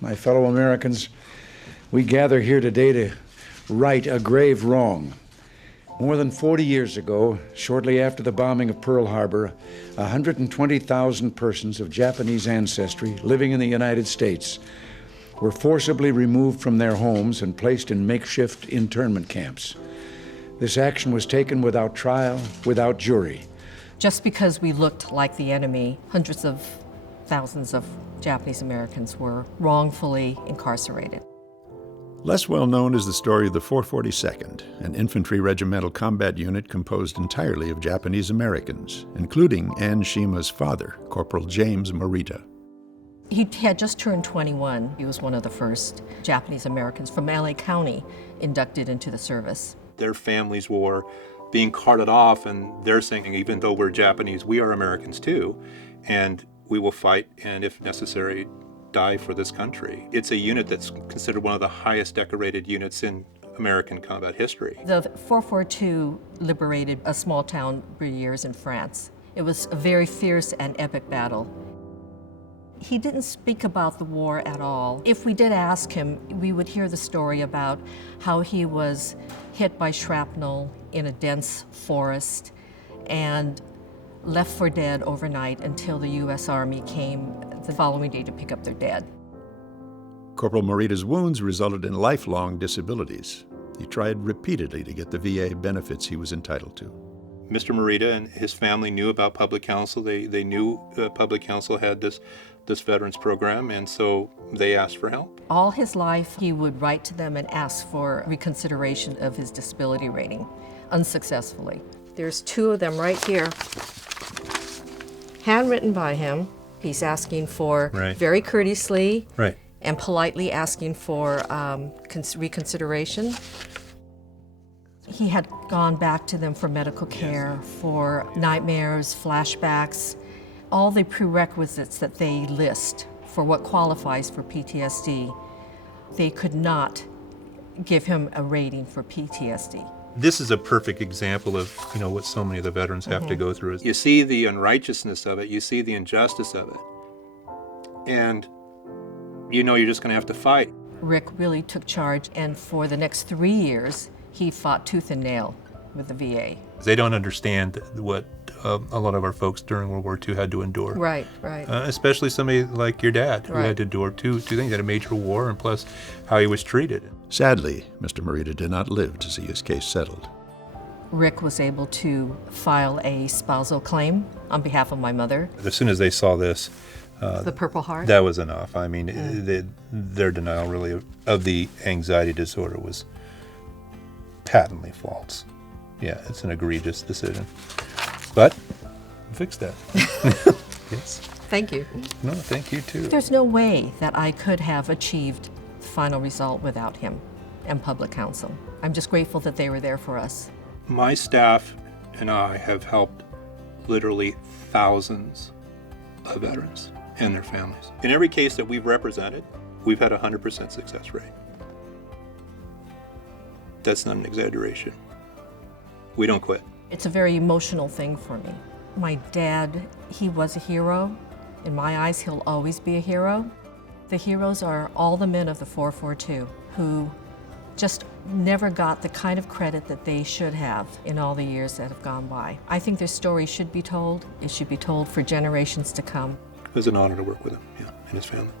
my fellow Americans, we gather here today to right a grave wrong. More than 40 years ago, shortly after the bombing of Pearl Harbor, 120,000 persons of Japanese ancestry living in the United States were forcibly removed from their homes and placed in makeshift internment camps. This action was taken without trial, without jury. Just because we looked like the enemy, hundreds of thousands of Japanese Americans were wrongfully incarcerated. Less well known is the story of the 442nd, an infantry regimental combat unit composed entirely of Japanese Americans, including Ann Shima's father, Corporal James Morita. He had just turned 21. He was one of the first Japanese Americans from LA County inducted into the service. Their families were being carted off, and they're saying, even though we're Japanese, we are Americans too, and we will fight and, if necessary, die for this country. It's a unit that's considered one of the highest decorated units in American combat history. The 442 liberated a small town for years in France. It was a very fierce and epic battle. He didn't speak about the war at all. If we did ask him, we would hear the story about how he was hit by shrapnel in a dense forest and left for dead overnight until the U.S. Army came the following day to pick up their dead. Corporal Morita's wounds resulted in lifelong disabilities. He tried repeatedly to get the VA benefits he was entitled to. Mr. Morita and his family knew about Public Counsel. They knew Public Counsel had this veterans program, and so they asked for help. All his life, he would write to them and ask for reconsideration of his disability rating, unsuccessfully. There's two of them right here, handwritten by him. He's asking for, very courteously and politely asking for reconsideration. He had gone back to them for medical care, for nightmares, flashbacks, all the prerequisites that they list for what qualifies for PTSD. They could not give him a rating for PTSD. This is a perfect example of, what so many of the veterans have to go through. You see the unrighteousness of it, you see the injustice of it, and you're just going to have to fight. Rick really took charge, and for the next 3 years, he fought tooth and nail with the VA. They don't understand what a lot of our folks during World War II had to endure. Right. Especially somebody like your dad, who had to endure two things, had a major war, and plus how he was treated. Sadly, Mr. Morita did not live to see his case settled. Rick was able to file a spousal claim on behalf of my mother. As soon as they saw this, the Purple Heart? That was enough. I mean, their denial really of the anxiety disorder was patently false. Yeah, it's an egregious decision. But fix that. Yes. Thank you. No, thank you too. There's no way that I could have achieved the final result without him and Public Counsel. I'm just grateful that they were there for us. My staff and I have helped literally thousands of veterans and their families. In every case that we've represented, we've had a 100% success rate. That's not an exaggeration. We don't quit. It's a very emotional thing for me. My dad, he was a hero. In my eyes, he'll always be a hero. The heroes are all the men of the 442 who just never got the kind of credit that they should have in all the years that have gone by. I think their story should be told. It should be told for generations to come. It was an honor to work with him, and his family.